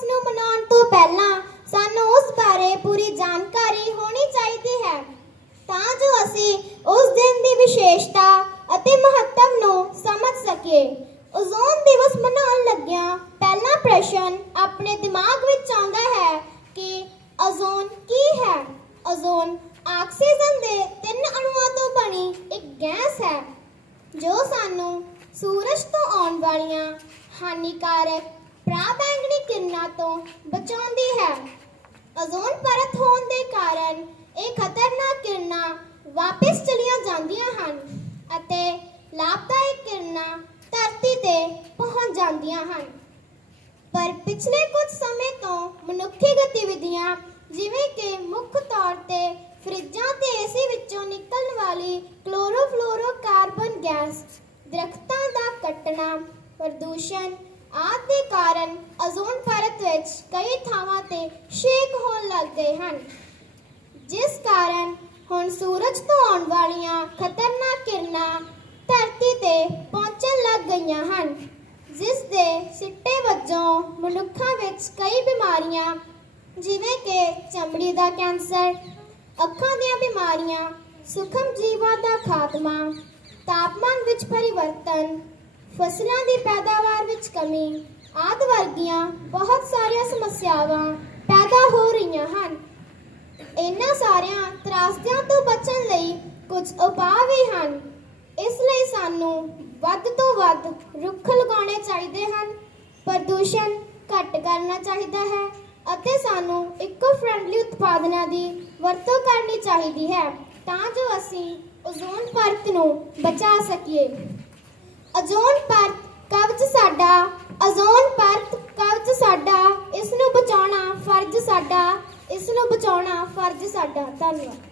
ਦਿਵਸ ਨੂੰ ਮਨਾਉਣ ਤੋਂ ਪਹਿਲਾਂ ਸਾਨੂੰ ਉਸ ਬਾਰੇ ਪੂਰੀ ਜਾਣਕਾਰੀ ਹੋਣੀ ਚਾਹੀਦੀ ਹੈ। ਤਾਂ ਜੋ ਅਸੀਂ ਉਸ ਦਿਨ ਦੀ ਵਿਸ਼ੇਸ਼ਤਾ ਅਤੇ ਮਹੱਤਵ ਨੂੰ ਸਮਝ ਸਕੀਏ। ਓਜ਼ੋਨ ਦਿਵਸ ਮਨਾਉਣ ਲੱਗਿਆਂ ਪਹਿਲਾ ਪ੍ਰਸ਼ਨ ਆਪਣੇ ਦਿਮਾਗ ਵਿੱਚ ਆਉਂਦਾ ਹੈ ਕਿ ਓਜ਼ੋਨ ਕੀ ਹੈ? ਓਜ਼ੋਨ ਆਕਸੀਜਨ ਦੇ ਤਿੰਨ ਅਣੂਆਂ ਤੋਂ ਬਣੀ ਇੱਕ ਗੈਸ ਹੈ, ਜੋ ਸਾਨੂੰ ਸੂਰਜ ਤੋਂ ਆਉਣ ਵਾਲੀਆਂ ਹਾਨੀਕਾਰਕ ਪ੍ਰਾਬੈਂਗਣੀ ਕਿਰਨਾਂ ਤੋਂ ਬਚਾਉਂਦੀ ਹੈ। ਓਜ਼ੋਨ ਪਰਤ ਹੋਣ ਦੇ ਕਾਰਨ ਇਹ ਖਤਰਨਾਕ ਕਿਰਨਾਂ ਵਾਪਸ ਚਲੀਆਂ ਜਾਂਦੀਆਂ ਹਨ ਅਤੇ ਲਾਭਦਾਇਕ ਕਿਰਨਾਂ ਧਰਤੀ ਤੇ ਪਹੁੰਚ ਜਾਂਦੀਆਂ ਹਨ। ਪਰ ਪਿਛਲੇ ਕੁਝ ਸਮੇਂ ਤੋਂ ਮਨੁੱਖੀ ਗਤੀਵਿਧੀਆਂ ਜਿਵੇਂ ਕਿ ਮੁੱਖ ਤੌਰ ਤੇ ਫਰਿੱਜਾਂ ਤੇ ਏਸੀ ਵਿੱਚੋਂ ਨਿਕਲਣ ਵਾਲੀ ਕਲੋਰੋਫਲੋਰੋਕਾਰਬਨ ਗੈਸ ਦਰਖਤਾਂ ਦਾ ਕੱਟਣਾ, ਪ੍ਰਦੂਸ਼ਣ ਆਦਿ ਦੇ ਕਾਰਨ ਓਜ਼ੋਨ ਪਰਤ ਵਿੱਚ ਕਈ ਥਾਵਾਂ ਤੇ ਛੇਕ ਹੋਣ ਲੱਗ ਗਏ ਹਨ। ਜਿਸ ਕਾਰਨ ਹੁਣ ਸੂਰਜ ਤੋਂ ਆਉਣ ਵਾਲੀਆਂ ਖਤਰਨਾਕ ਕਿਰਨਾਂ ਧਰਤੀ ਤੇ ਪਹੁੰਚਣ ਲੱਗ ਗਈਆਂ ਹਨ, ਜਿਸ ਦੇ ਸਿੱਟੇ ਵਜੋਂ ਮਨੁੱਖਾਂ ਵਿੱਚ ਕਈ ਬਿਮਾਰੀਆਂ, ਜਿਵੇਂ ਕਿ ਚਮੜੀ ਦਾ ਕੈਂਸਰ, ਅੱਖਾਂ ਦੀਆਂ ਬਿਮਾਰੀਆਂ, ਸੁਖਮ ਜੀਵਾਂ ਦਾ ਖਾਤਮਾ, ਤਾਪਮਾਨ ਵਿੱਚ ਪਰਿਵਰਤਨ ਫਸਲਾਂ ਦੀ ਪੈਦਾਵਾਰ ਵਿੱਚ ਕਮੀ, ਆਦਿ ਵਰਗੀਆਂ ਬਹੁਤ ਸਾਰੀਆਂ ਸਮੱਸਿਆਵਾਂ ਪੈਦਾ ਹੋ ਰਹੀਆਂ ਹਨ। ਇਹਨਾਂ ਸਾਰਿਆਂ ਤਰਾਸਦਿਆਂ ਤੋਂ ਬਚਣ ਲਈ ਕੁਝ ਉਪਾਅ ਵੀ ਹਨ। ਇਸ ਲਈ ਸਾਨੂੰ ਵੱਧ ਤੋਂ ਵੱਧ ਰੁੱਖ ਲਗਾਉਣੇ ਚਾਹੀਦੇ ਹਨ। ਪ੍ਰਦੂਸ਼ਣ ਘੱਟ ਕਰਨਾ ਚਾਹੀਦਾ ਹੈ ਅਤੇ ਸਾਨੂੰ ਇਕੋ ਫ੍ਰੈਂਡਲੀ ਉਤਪਾਦਨਾਂ ਦੀ ਵਰਤੋਂ ਕਰਨੀ ਚਾਹੀਦੀ ਹੈ ਤਾਂ ਜੋ ਅਸੀਂ ਓਜ਼ੋਨ ਪਰਤ ਨੂੰ ਬਚਾ ਸਕੀਏ। ਓਜ਼ੋਨ ਪਰਤ ਕਵਚ ਸਾਡਾ ਓਜ਼ੋਨ ਪਰਤ ਕਵਚ ਸਾਡਾ ਇਸ ਨੂੰ ਬਚਾਉਣਾ ਫਰਜ਼ ਸਾਡਾ ਇਸ ਨੂੰ ਬਚਾਉਣਾ ਫਰਜ਼ ਸਾਡਾ। ਧੰਨਵਾਦ।